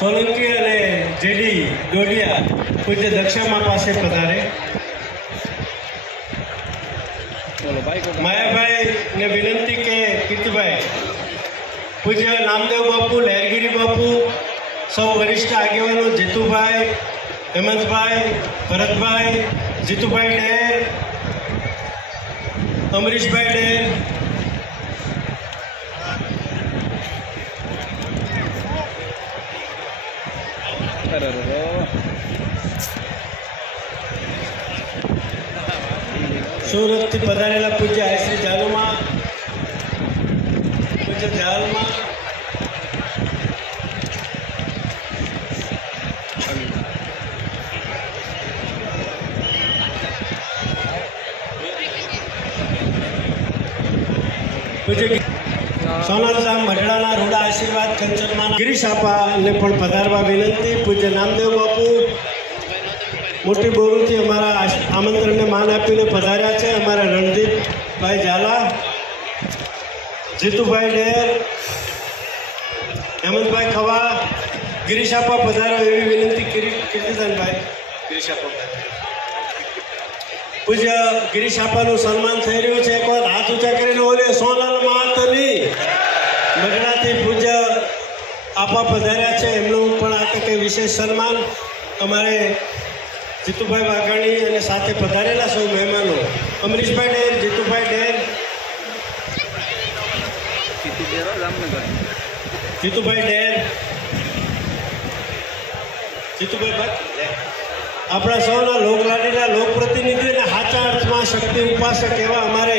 સોલંકી અને જેડી ડોડિયા પૂજ્ય દક્ષામા પાસે પધારે. માયાભાઈ ને વિનંતી કે કીર્તિભાઈ પૂજ્ય નામદેવ બાપુ, લહેરગીરી બાપુ, સૌ વરિષ્ઠ આગેવાનો જીતુભાઈ, હેમંતભાઈ, ભરતભાઈ, જીતુભાઈ ડેર, અમરીશભાઈ ડેર, સુરતથી પધારેલા પૂજ્ય આશ્રી જાલુમાં, પૂજ્ય જાલમાં, પૂજ્ય સોનલધામ મઢડાના રૂડા આશીર્વાદ કંચનમાના ગિરીશ આપાને પણ પધારવા વિનંતી. પૂજ્ય નામદેવ બાપુ મોટી બોરુથી અમારા આમંત્રણને માન આપીને પધાર્યા છે. અમારા રણદીપભાઈ ઝાલા, જીતુભાઈ ડેર, હેમંતભાઈ ખવા, ગિરીશ આપા પધારો એવી વિનંતી. કીર્તિદાનભાઈ ગિરીશ આપા. પૂજ્ય ગિરીશ આપાનું સન્માન થઈ રહ્યું છે. એક વાર હાથ ઊંચા કરીને બોલે સોનલ માતની. મઢડાથી પૂજ્ય આપા પધાર્યા છે, એમનું પણ આ તકે વિશેષ સન્માન. અમારે જીતુભાઈ વાઘાણી અને સાથે પધારેલા સૌ મહેમાનો અમરીશભાઈ ડેર, જીતુભાઈ ડેર, જીતુભાઈ ડેર, જીતુભાઈ આપણા સૌના લોકલાડીના લોકપ્રતિનિધિ અને સાચા અર્થમાં શક્તિ ઉપાસક એવા અમારે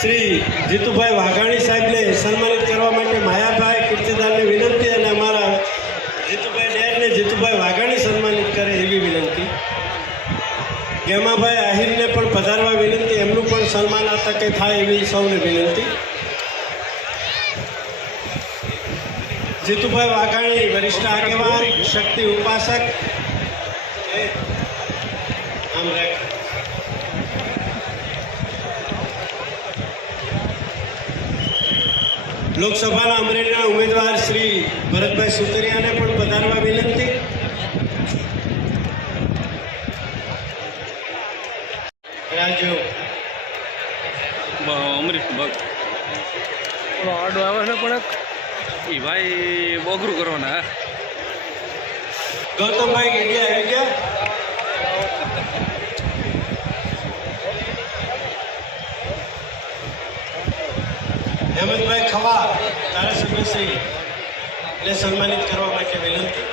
શ્રી જીતુભાઈ વાઘાણી સાહેબને સન્માનિત કરવા માટે માયાભાઈ કીર્તિદાનને વિનંતી અને અમારા જીતુભાઈ ડેરને જીતુભાઈ વાઘાણી સન્માનિત કરે એવી વિનંતી. ગેમાભાઈ આહિરને પણ પધારવા વિનંતી. એમનું પણ સન્માન આ તકે થાય એવી સૌને વિનંતી. જીતુભાઈ વાઘાણી વરિષ્ઠ આગેવાન, શક્તિ ઉપાસક. આમ રાખ. લોકસભાના અમરેલીના ઉમેદવાર શ્રી ભરતભાઈ સુતરિયાને પણ પધારવા વિનંતી. રાજુ અમરીશ ભક્ત આડો આવે છે પણ એ ભાઈ બોગરું કરવાના. ગૌતમભાઈ ગેડિયા આવી ગયા. હેમંતભાઈ ખવા ધારાસભ્યશ્રી ને સન્માનિત કરવા માટે વિનંતી.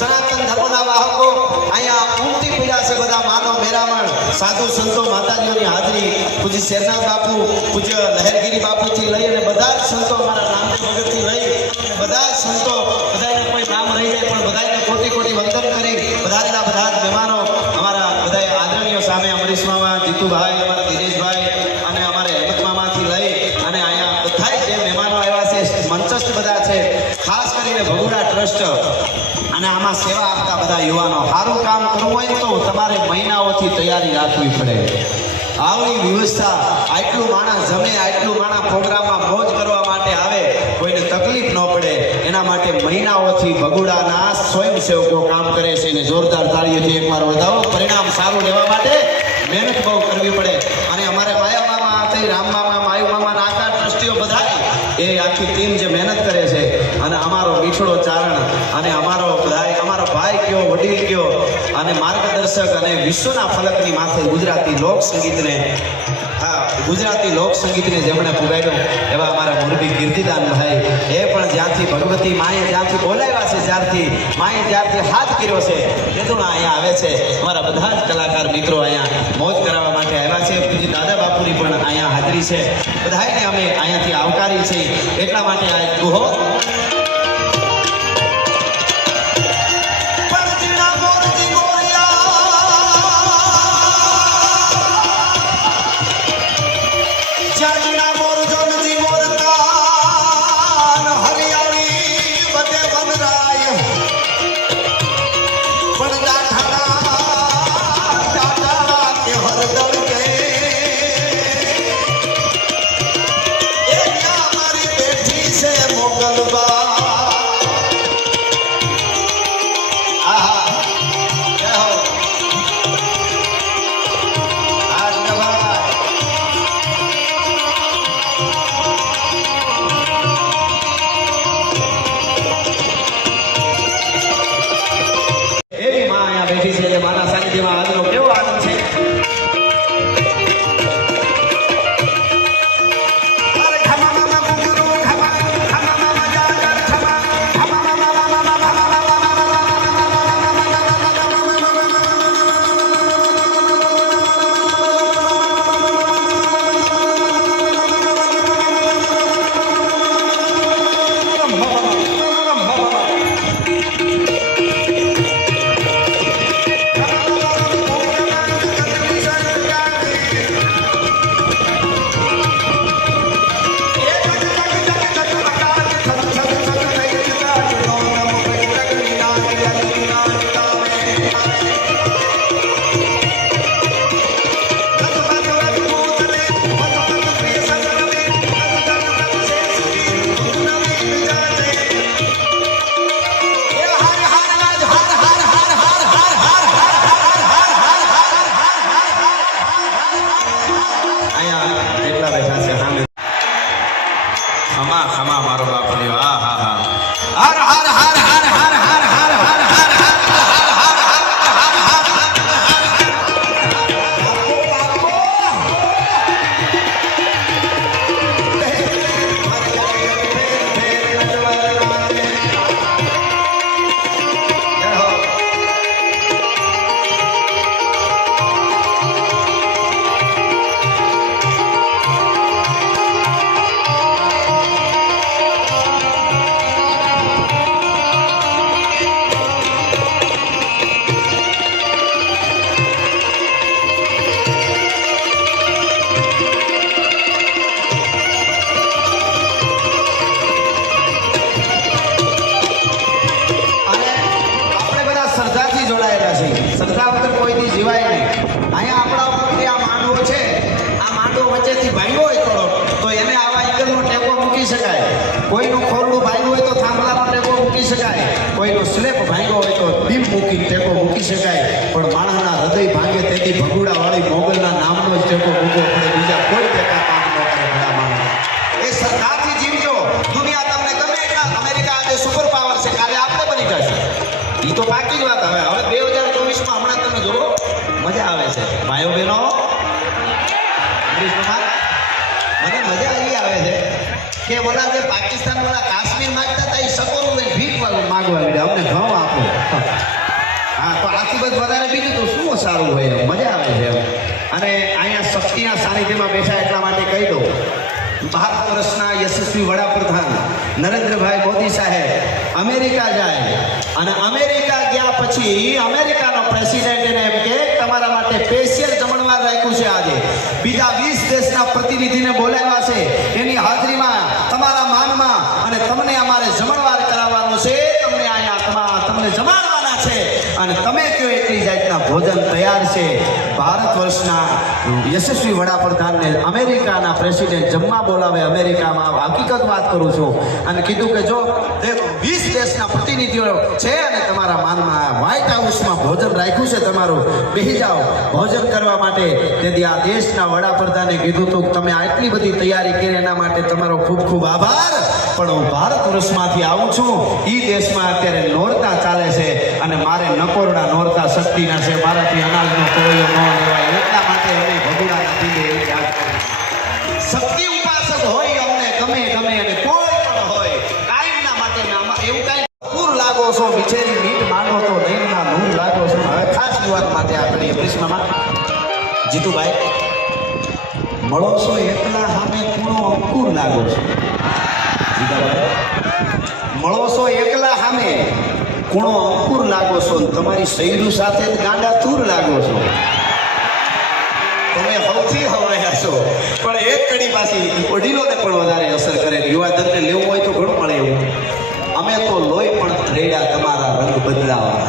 સનાતન ધર્મના વાહકો અહીંયા ઉમટી પડ્યા છે બધા માનવ મેરામણ સાધુ સંતો માતાજીઓની હાજરી પૂજ્ય શેરનાથ બાપુ પૂજ્ય લહેરગીરી બાપુથી લઈ અને બધા જ સંતો અમારા રામદેવ ભગતથી લઈ બધા જ સંતો બધાને કોઈ નામ રહી જાય પણ બધાને કોટી કોટી વંદન કરી બધાના બધા જ મહેમાનો અમારા બધા આદરણીય સામે અમરીશ મામા જીતુભાઈ અમારા દિનેશભાઈ અને અમારે હેમંત મામાથી લઈ અને અહીંયા બધા જે મહેમાનો આવ્યા છે મંચસ્થ બધા છે ખાસ કરીને ભગુડા ટ્રસ્ટ અને આમાં સેવા આપતા બધા યુવાનો સારું કામ કરવું હોય તો તમારે મહિનાઓથી તૈયારી રાખવી પડે આવડી વ્યવસ્થા આટલું માણસ જમે આટલું માણસ પ્રોગ્રામમાં મોજ કરવા માટે આવે કોઈને તકલીફ ન પડે એના માટે મહિનાઓથી ભગુડાના સ્વયંસેવકો કામ કરે છે અને જોરદાર તાળીઓથી એકવાર વધાવો પરિણામ સારું લેવા માટે મહેનત બહુ કરવી પડે અને અમારે માયા મામા થઈ રામ મામા માયુ મામા આખા ટ્રસ્ટીઓ બધા એ આખી ટીમ જે મહેનત કરે છે અને અમારો મીઠડો ચારણ અને અમારો ભાઈ કયો વડીલ કયો અને માર્ગદર્શક અને વિશ્વના ફલકની માથે ગુજરાતી લોક સંગીતને ગુજરાતી લોક સંગીતને જેમણે પુગાડ્યો એવા અમારા મોરબી કીર્તિદાનભાઈ એ પણ જ્યાંથી ભગવતી માએ જ્યાંથી બોલાવ્યા છે જ્યારથી હાથ કર્યો છે એટલું અહીંયા આવે છે અમારા બધા જ કલાકાર મિત્રો અહીંયા મોજ કરાવવા માટે આવ્યા છે પૂજ્ય દાદા બાપુની પણ અહીંયા હાજરી છે બધાને અમે અહીંયાથી આવકારી છે એટલા માટે આ દુહો ખમા મારો બાપ લ્યો હા હા હા હર હર હર હર હર હર હર હર શ્રદ્ધા વગર કોઈથી જીવાય નહીં અહીંયા આપણા ઉપરથી આ માંડવો છે આ માંડવો વચ્ચેથી ભાંગ્યો હોય થોડો તો એને આવા ઈગલનો ટેકો મૂકી શકાય કોઈનું ખોરડું ભાંગ્યું હોય તો થાંભલાનો ટેકો મૂકી શકાય કોઈનો સ્લેપ ભાંગ્યો હોય તો બીમ મૂકી ટેકો મૂકી શકાય પણ માણસના હૃદય ભાંગે તેથી ભગુડાવાળી મોગલના નામનો જ ટેકો મૂકવો પડે બીજા કોઈ ટેકા કામ ન કરે ભલા માણસ એ શ્રદ્ધાથી જીવજો દુનિયા તમને ગમે એટલા અમેરિકા આજે સુપર પાવર છે કાલે આપણે બની જશે એ તો બાકી જ વાત હવે 2024 માં હમણાં તમે જુઓ મજા આવે છે ભાઈઓ બહેનો મને મજા એવી આવે છે કે ઓલા જે પાકિસ્તાન વાળા કાશ્મીર માંગતા હતા એ સકોનું ભીખ માગવા મળ્યા અમને ઘઉં આપો આથી બધું વધારે બીજું તો શું સારું હોય એમ, મજા આવે છે એમ. અને અહીંયા શક્તિના સાનિધ્યમાં બેઠા એટલા માટે કહી દઉં, ભારત વર્ષના યશસ્વી વડાપ્રધાન નરેન્દ્રભાઈ મોદી સાહેબ અમેરિકા જાય અને અમેરિકા ગયા પછી અમેરિકાનો પ્રેસિડેન્ટ એને એમ કે તમારા માટે સ્પેશિયલ જમણવાર રાખ્યું છે. આજે બીજા 20 દેશના પ્રતિનિધિને બોલાવ્યા છે એની હાજરીમાં તમારા માનમાં, અને તમને અમારે જમણવાર કરાવવાનો છે. તમને અહીંયા તમને જમાડવાના છે અને તમે કયો એટલી જાતના ભોજન તૈયાર છે. ભારત વર્ષના યશસ્વી વડાપ્રધાનને અમેરિકાના પ્રેસિડેન્ટ જમવા બોલાવે અમેરિકામાં. હકીકત વાત કરું છું. અને કીધું કે જો 20 દેશના પ્રતિનિધિઓ છે અને તમારા માનમાં વ્હાઇટ હાઉસમાં ભોજન રાખ્યું છે તમારું, બેસી જાઓ ભોજન કરવા માટે. તેથી આ દેશના વડાપ્રધાને કીધું હતું કે તમે આટલી બધી તૈયારી કરી એના માટે તમારો ખૂબ ખૂબ આભાર. પણ હું ભારત વર્ષમાંથી આવું છું, એ દેશમાં અત્યારે નોરતા ચાલે છે અને મારે નકોરડા નોરતા શક્તિના છે, મારાથી અનાજનો કોળિયો ન લેવાય એટલા માટે અમે ભગુડાના પીલે એવી વાત કરી. શક્તિ ઉપાસક હોય અમને ગમે અને કોઈ પણ હોય કાયમના માટે એવું કાંઈ પૂર લાગો છો બિચારી મીટ માંગો તો દહીંના નૂર લાગો છો. હવે ખાસ વાત માટે આ કરીએ કૃષ્ણમાં જીતુભાઈ, મળો છો એટલા સામે કૂણો અંકુર લાગો છો. મળો છો એકલા સામે કૂણો અંકુર લાગો છો, તમારી શૈરું સાથે જ ગાંડા તૂર લાગો છો. તમે સૌથી હવાયા છો, પણ એક કડી પાછી ઓઢીલોને પણ વધારે અસર કરે. યુવાધનને લેવું હોય તો ઘણું મળે એવું. અમે તો લોહી પણ રેડ્યા તમારા રંગ બદલાવા.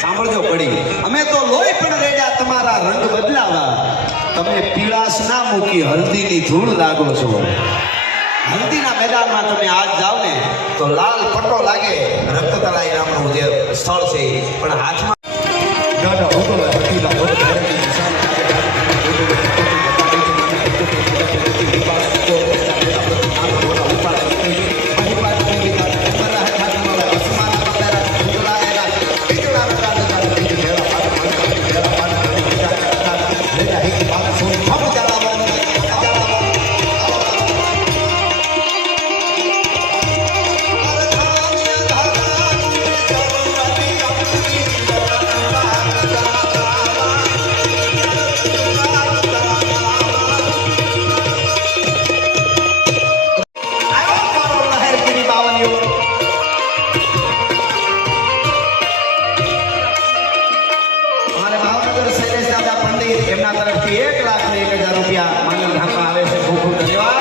સાંભળજો કડી, અમે તો લોહી પણ રેડ્યા તમારા રંગ બદલાવા. તમે પીળાશ ના મૂકી હલ્દીની ધૂળ લાગો છો. હલ્દીના મેદાનમાં તમે આજ જાઓ ને તો લાલ પટ્ટો લાગે, રક્તતળાઈ નામનું જે સ્થળ છે, પણ હાથમાં એમના તરફથી 1,01,000 રૂપિયા માંગણ ધામમાં આવે છે. ખૂબ ખૂબ ધન્યવાદ.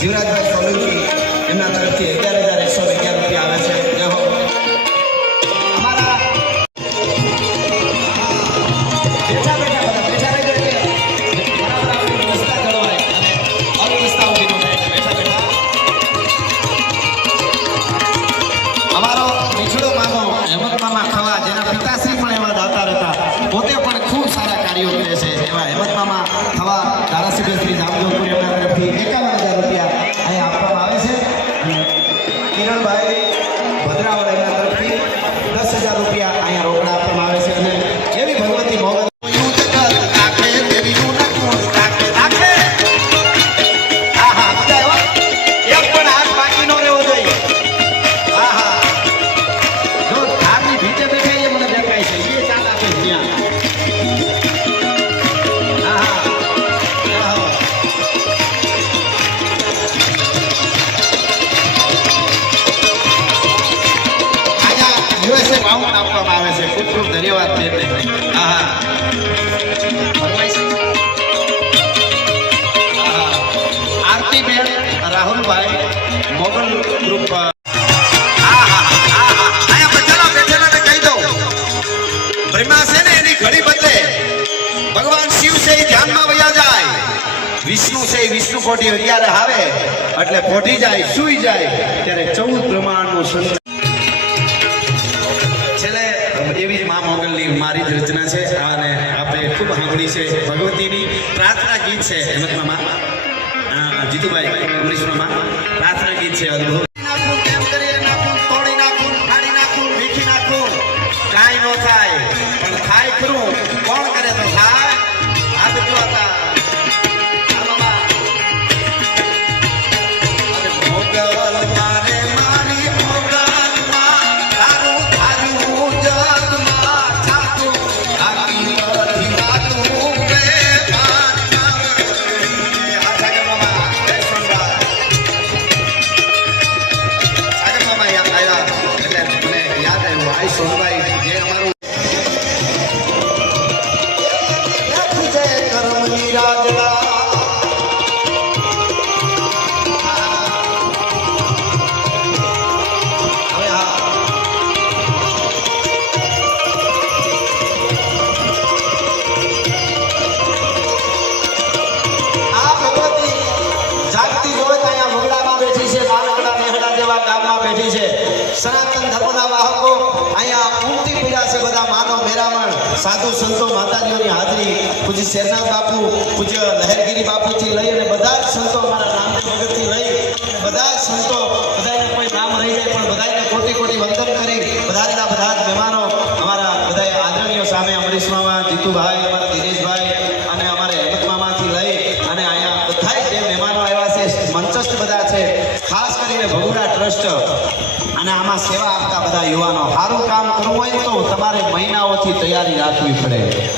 જીવરાજભાઈ સોલંકી એમના તરફથી 11,111 રૂપિયા આવે છે. જય હો. અમારા બેઠા રહેજો એટલે બરાબર આપણી વ્યવસ્થા જળવાય અને અવ્યવસ્થા ઊભી ન થાય. બેઠા અમારો નીચલો મામો હેમંત મામા ખવા, જેના પિતાશ્રી પણ એવા રાહુલભાઈ મોગલ ગ્રુપ અહીંયા બધાના બેઠેલાને કહી દઉં બ્રહ્મા છે ને એની ઘડી બદલે ભગવાન શિવ છે એ ધ્યાનમાં વયા જાય વિષ્ણુ છે એ વિષ્ણુ કોટી હરિયારે આવે એટલે પોઢી જાય સૂઈ જાય ત્યારે 14 બ્રહ્માંડનું સંત છેલ્લે એવી જ મા મોગલની મારી જ રચના છે અને આપણે ખૂબ સાંભળી છે ભગવતીની પ્રાર્થના ગીત છે હેમંત મામા જીતુભાઈ અમરીશ મામા પ્રાર્થના ગીત છે અદ્ભુત નાખું કેમ કરીએ નાખું તોડી નાખું ફાડી નાખું વીખી નાખું કાંઈ ન થાય પણ થાય ખરું કોણ કરે તો થાય આ બધું હતા સનાતન ધર્મના વાહકો અહીંયા ઉમટી પડ્યા છે બધા માનવ મેરામણ સાધુ સંતો માતાજીઓની હાજરી પૂજ્ય શેરનાથ બાપુ પૂજ્ય લહેરગીરી બાપુથી લઈ અને બધા જ સંતો અમારા નામદેવ ભગતથી લઈ બધા જ સંતો બધાને કોઈ નામ રહી જાય પણ બધાને કોટી કોટી વંદન કરી બધાના બધા જ મહેમાનો અમારા બધા આદરણીયો સામે અમરીશ મામા જીતુભાઈ અમારા દિનેશભાઈ અને અમારે હેમંત મામાથી લઈ અને અહીંયા બધા જે મહેમાનો આવ્યા છે મંચસ્થ બધા છે ખાસ કરીને ભગુડા ટ્રસ્ટ અને આમાં સેવા આપતા બધા યુવાનો સારું કામ કરવું હોય તો તમારે મહિનાઓથી તૈયારી રાખવી પડે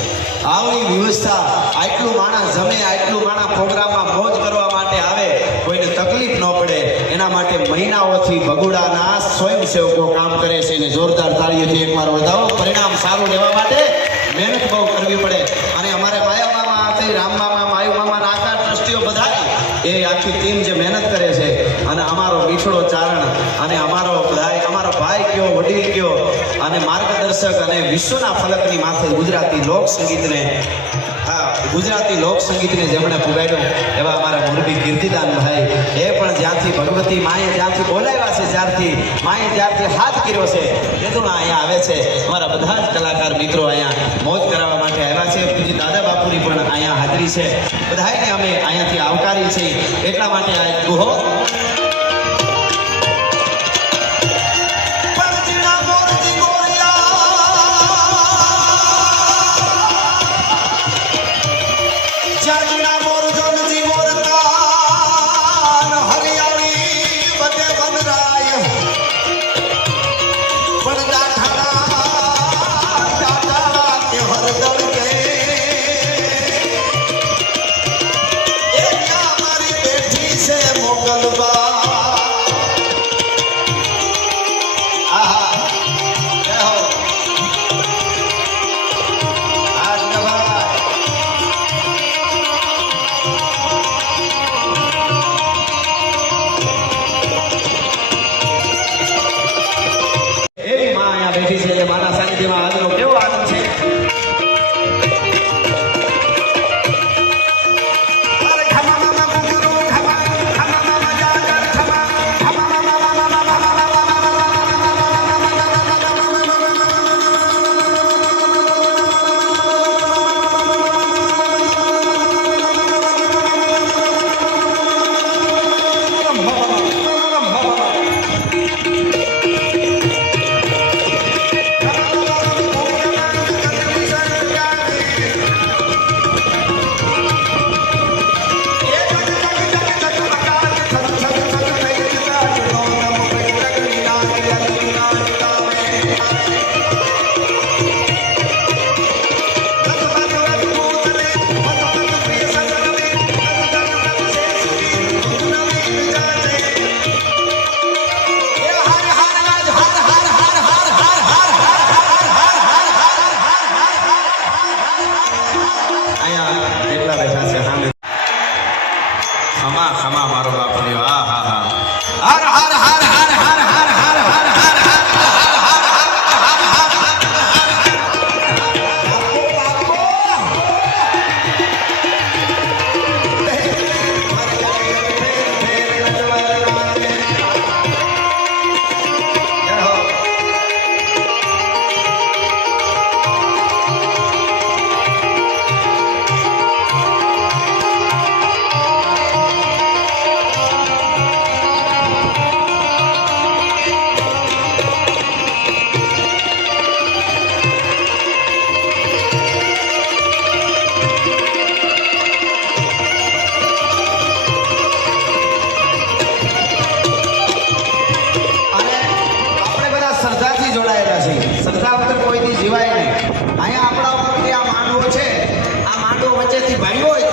આવડી વ્યવસ્થા આટલું માણસ જમે આટલું માણસ પ્રોગ્રામમાં મોજ કરવા માટે આવે કોઈને તકલીફ ન પડે એના માટે મહિનાઓથી ભગુડાના સ્વયંસેવકો કામ કરે છે અને જોરદાર તાળીઓથી એકવાર વધાવો પરિણામ સારું લેવા માટે મહેનત બહુ કરવી પડે અને અમારે માયા મામા આપી રામ મામા માયુ મામા આખા ટ્રસ્ટીઓ બધા એ આખી ટીમ જે મહેનત કરે છે અને અમારો મીઠડો ચારણ અને અમારો ભાઈ કયો વડીલ કયો અને માર્ગદર્શક અને વિશ્વના ફલકની માથે ગુજરાતી લોક સંગીતને જેમણે પુગાડ્યું એવા અમારા મોરબી કીર્તિદાન ભાઈ એ પણ જ્યાંથી ભગવતી માએ જ્યાંથી બોલાવ્યા છે જ્યારથી હાથ કર્યો છે એ તો અહીંયા આવે છે અમારા બધા જ કલાકાર મિત્રો અહીંયા મોજ કરાવવા માટે આવ્યા છે પૂજી દાદા બાપુની પણ અહીંયા હાજરી છે બધાને અમે અહીંયાથી આવકારી છે એટલા માટે આ ગુહો મોગલ કોઈથી જીવાય નહીં. અહીંયા આપણા ઉપરથી આ માંડવો છે, આ માંડવો વચ્ચેથી ભાંગ્યો હોય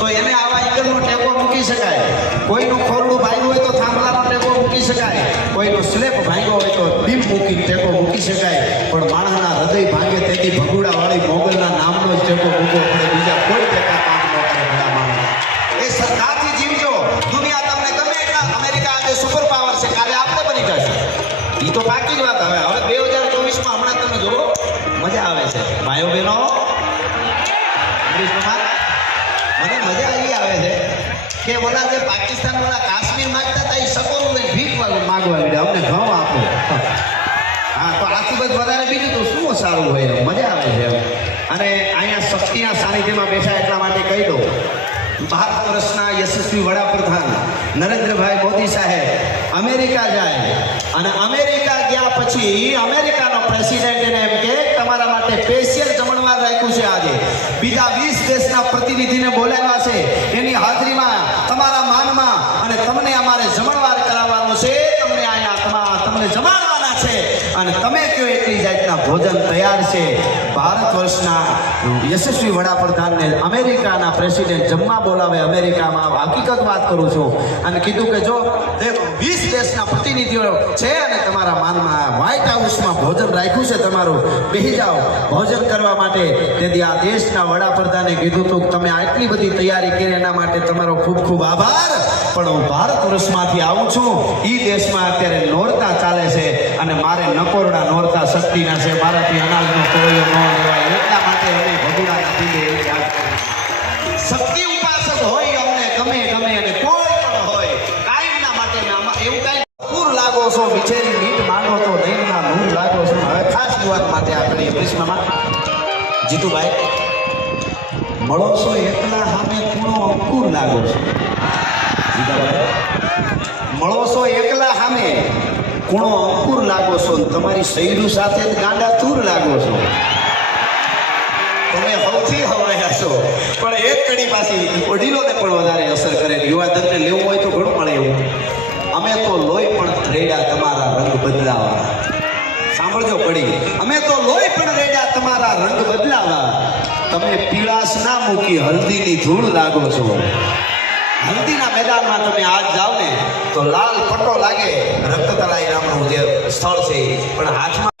તો એને આવા ઈગલનો ટેકો મૂકી શકાય. કોઈનું ખોરડું ભાંગ્યું હોય તો થાંભલાનો ટેકો મૂકી શકાય. કોઈનો સ્લેબ ભાંગ્યો હોય તો બીમ મૂકી ટેકો મૂકી શકાય. પણ માણસના હૃદય ભાંગે તેથી ભગુડાવાળી મોગલના નામનો જ ટેકો મૂકવો પડે. બીજા કોઈ ટેકા કામ ન કરે ભલા માણસ. એ સરકારથી જીવજો. દુનિયા તમને ગમે એટલા, અમેરિકા આજે સુપર પાવર છે, કાલે આપણે બની જશે. એ તો બાકી જ વાત. હવે 2024માં હમણાં તમે જુઓ, મજા આવે છે ભાઈઓ બહેનો. મને મજા આવી આવે છે કે ઓલા જે પાકિસ્તાન વાળા કાશ્મીર માંગતા હતા એ સકોરું લઈને ભીખ માગવા માંડ્યા, અમને ઘઉં આપો. હા, તો આથી બધું વધારે બીજું તો શું સારું હોય, મજા આવે છે એમ. અને અહીંયા શક્તિના સાનિધ્યમાં બેઠા એટલા માટે કહી દઉં, ભારત વર્ષના યશસ્વી વડાપ્રધાન નરેન્દ્રભાઈ મોદી સાહેબ અમેરિકા જાય અને અમેરિકા ગયા પછી અમેરિકાનો પ્રેસિડેન્ટ એને એમ કે તમારા માટે સ્પેશિયલ જમણવાર રાખ્યું છે. આજે બીજા 20 દેશના પ્રતિનિધિને બોલાવ્યા છે એની હાજરીમાં, તમારા માનમાં, અને તમને અમારે જમણવાર કરાવવાનું છે. તમને અહીંયા તમને જમાડવાના છે અને તમે કયો એટલી જાતના ભોજન તૈયાર છે. ભારત વર્ષના યશસ્વી વડાપ્રધાનને અમેરિકાના પ્રેસિડેન્ટ જમવા બોલાવે અમેરિકામાં. હકીકત વાત કરું છું. અને કીધું કે જો 20 દેશના પ્રતિનિધિઓ છે અને તમારા માનમાં વ્હાઇટ હાઉસમાં ભોજન રાખ્યું છે, તમારું બેસી જાઓ ભોજન કરવા માટે. તેથી આ દેશના વડાપ્રધાને કીધું હતું તમે આટલી બધી તૈયારી કરી એના માટે તમારો ખૂબ ખૂબ આભાર. પણ હું ભારત વર્ષમાંથી આવું છું. એ દેશમાં અત્યારે નોરતા ચાલે છે અને મારે નકોરડા નોરતા શક્તિના છે. મારાથી અનાજનો કોળિયો ન લેવાય એટલા માટે અમે ભગુડાના પીલે એવી યાદ કરી. શક્તિ ઉપાસક હોય અમને ગમે અને કોઈ પણ હોય કાયમના માટે એવું કાંઈ નૂર લાગો છો, વિચેરી નીટ માંગો તો નૈનના નૂર લાગો છો. હવે ખાસ વાત માટે આપણે કૃષ્ણમાં જીતુભાઈ, મળો છો એકલા સામે કૂણો અંકુર લાગો છો. મળો છો એકલા સામે કૂણો અંકુર લાગો છો, તમારી શૈરું સાથે જ ગાંડા તૂર લાગો છો. તમે સૌથી હવાયા છો, પણ એક કડી પાછી વડીલોને પણ વધારે અસર કરે. યુવાધનને લેવું હોય તો ઘણું મળે એવું. અમે તો લોહી પણ રેડ્યા તમારા રંગ બદલાવા. સાંભળજો પડી, અમે તો લોહી પણ રેડ્યા તમારા રંગ બદલાવા. તમે પીળાશ ના મૂકી હલ્દીની ધૂળ લાગો છો. હલ્દીના મેદાનમાં તમે આજ જાઓ ને તો લાલ પટ્ટો લાગે, રક્તતળાઈ નામનું જે સ્થળ છે, પણ હાથમાં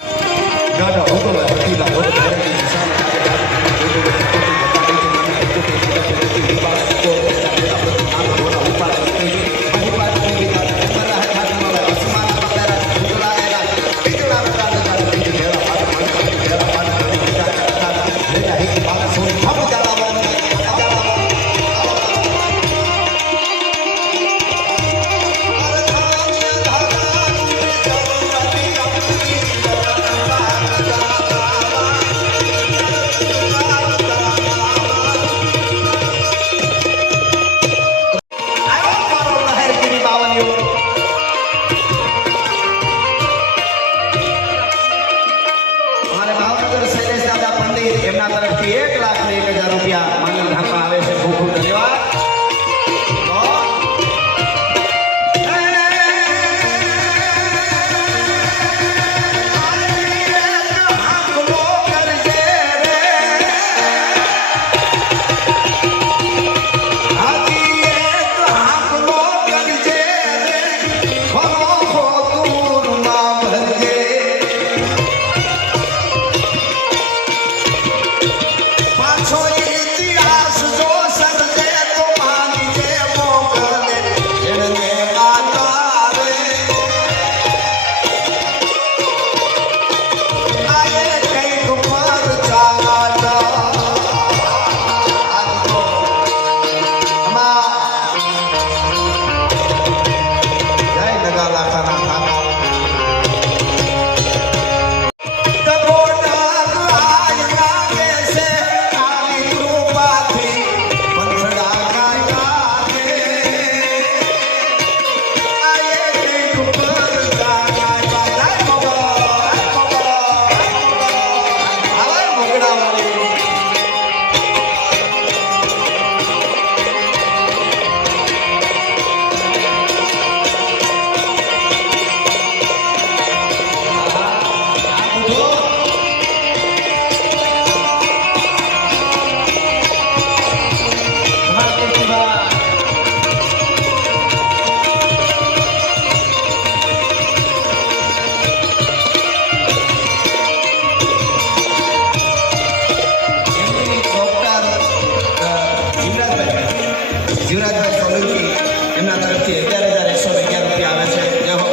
11,111 રૂપિયા આવે છે જય હો.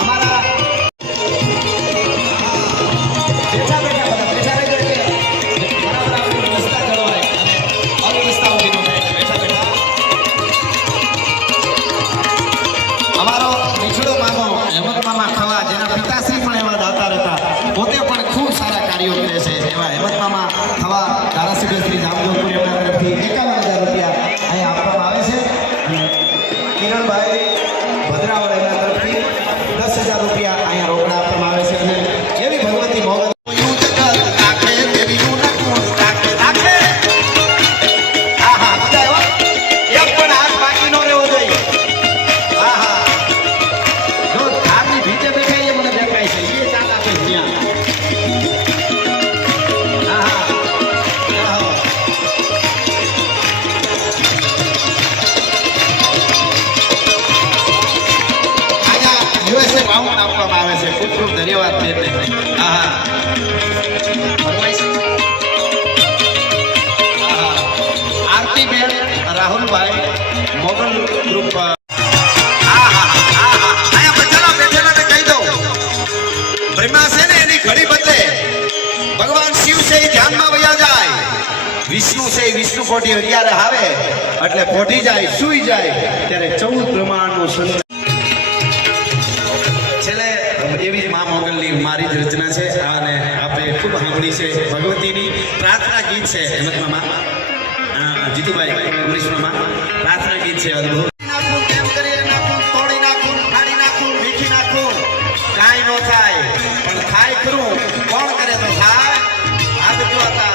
અમારા બેઠા બેઠા બધા બેઠા રહેજો એટલે બરાબર આપણી વ્યવસ્થા જળવાય અને અવ્યવસ્થા ઊભી ન થાય. બેઠા બેઠા અમારો નીચડો મામો હેમંત મામા ખવા જેના પિતાશ્રી પણ એવા દાતાર હતા, પોતે પણ ખૂબ સારા કાર્યો કરે છે એવા હેમંત મામા ખવા ધારાસભ્ય શ્રી જામજોધપુર એમના તરફથી 51,000 રૂપિયા અહીંયા આપવામાં આવે છે. અને કિરણભાઈ ભદ્રાવળ એમના તરફથી 10,000 રૂપિયા અહીંયા રોકડા આપવામાં આવે છે. અને એવી ભગવતી મોગલ યુએસએ રાઉન્ડ આપવામાં આવે છે. ખૂબ ખૂબ ધન્યવાદ છે એટલે. હા આરતીબેન રાહુલભાઈ મોગલ ગ્રુપ. અહીંયા બધાના બેઠેલાને કહી દઉં, બ્રહ્મા છે ને એની ઘડી બદલે ભગવાન શિવ છે એ ધ્યાનમાં વયા જાય, વિષ્ણુ છે એ વિષ્ણુ કોટી અત્યારે આવે એટલે પોઢી જાય, સૂઈ જાય ત્યારે 14 બ્રહ્માંડનું સંત. છેલ્લે એવી જ મા મોગલની મારી જ રચના છે અને આપણે ખૂબ સાંભળી છે. ભગવતીની પ્રાર્થના ગીત છે હેમંત મામા, જીતુભાઈ અમરીશ મામા, પ્રાર્થના ગીત છે. અદભુત નાખું કેમ કરીએ નાખું, તોડી નાખું, ફાડી નાખું, વીખી નાખું, કાંઈ ન થાય પણ થાય ખરું, કોણ કરે તો થાય. આ બધું હતા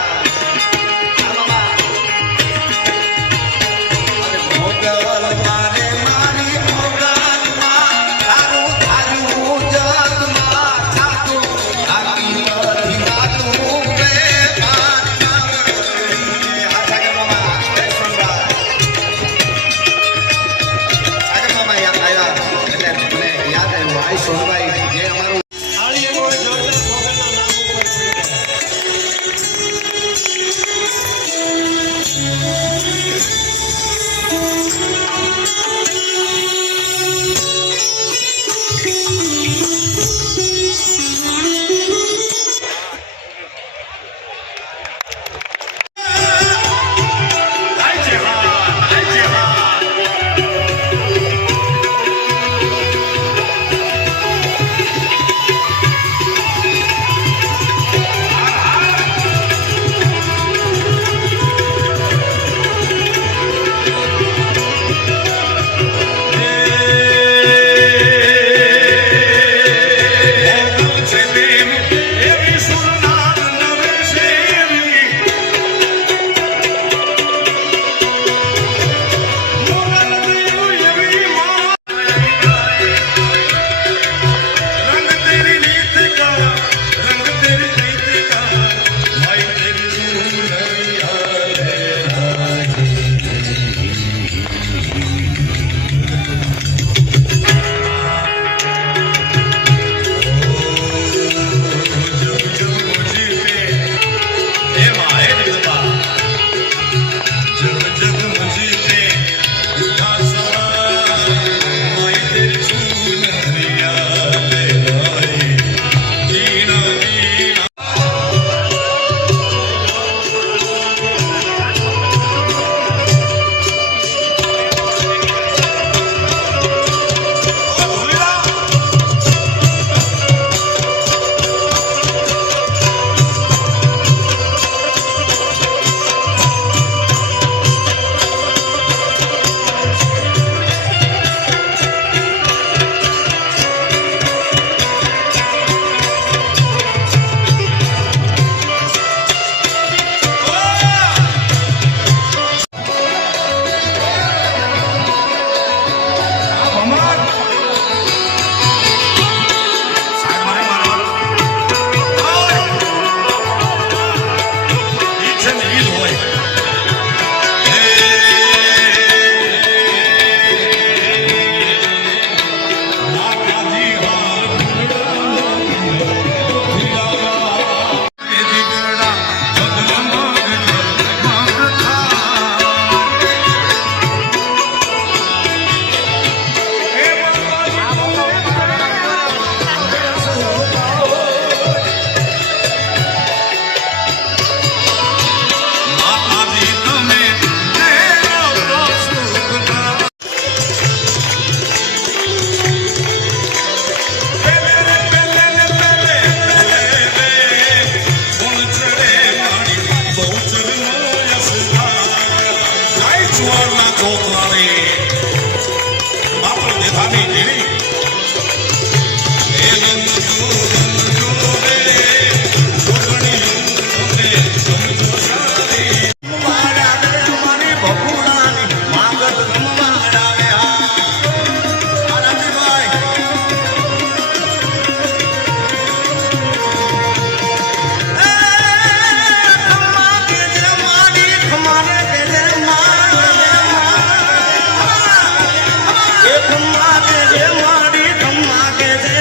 ખમ્મા કે જે માડી ખમ્મા કે જે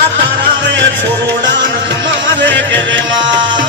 આ તારા રે છોડાન ખમ્મા રે કે રે માં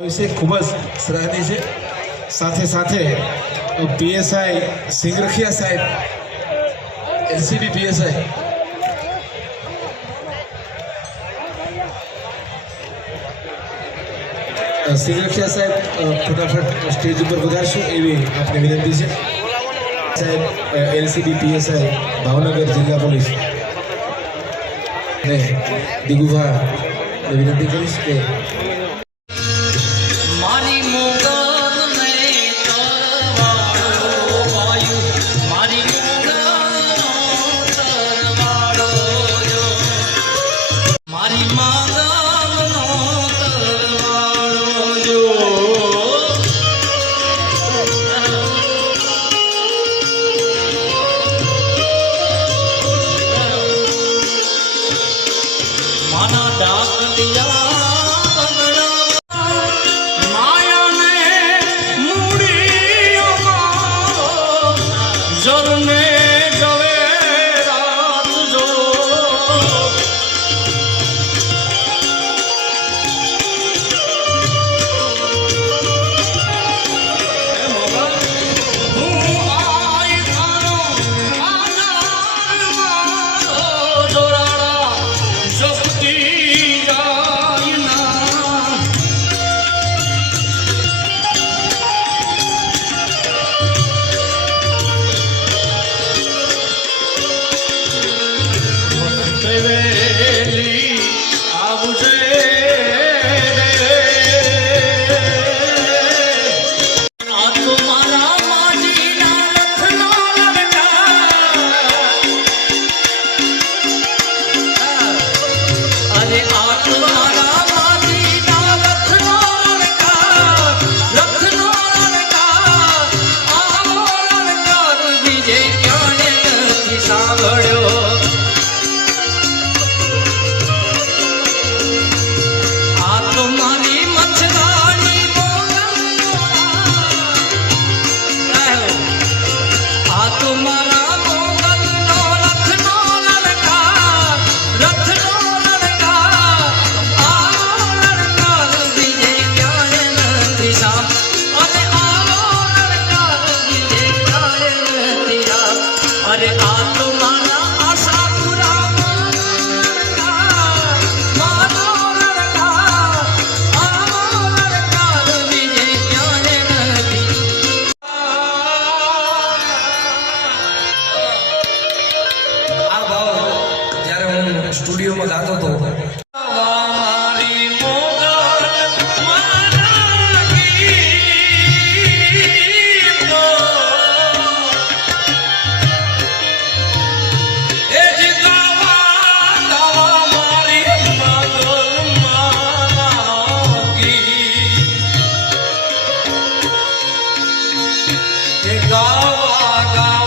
વિશે ખૂબ જ સરાહનીય છે. સાથે સાથે પીએસઆઈ સિંગરખિયા સાહેબ, એલસીબી પીએસઆઈ સિંગરખિયા સાહેબ ફટાફટ સ્ટેજ ઉપર પધારશો એવી આપને વિનંતી છે. સાહેબ એલસીબી પીએસઆઈ ભાવનગર જિલ્લા પોલીસ ને દિગુભા વિનંતી કરીશ કે મારી મોગલ ને તરવાડો વાયુ મારી મોગલનો તરવાડો જો મારી મોગલનો તરવાડો જો માના ડાકલિયા જરને જવે રાત જો હું આઈ થાનો આનાર મારો જોરાડા જપતી જાય ના વેલી આવજે આ તો મારા માજીના રથનો અરે આ તો મારા માજીના રથનો લલકાર બીજે ક્યાંય નથી સાંભળ્યો મારી મચ્છરાની આ તો મારા મોગલનો રથનો લલકાર આવો લલકાર બીજે ક્યાંય નથી સામ અને આવો લલકાર બીજે ક્યાંય નથી રામ અરે આ તો મારા આશાપુરા સ્ટુડિયોમાં ગાતો હતો. મારી મોગલ મારા ગીતો એ જ ગાવા મારી મોગલ મારા ગીત એ ગાવા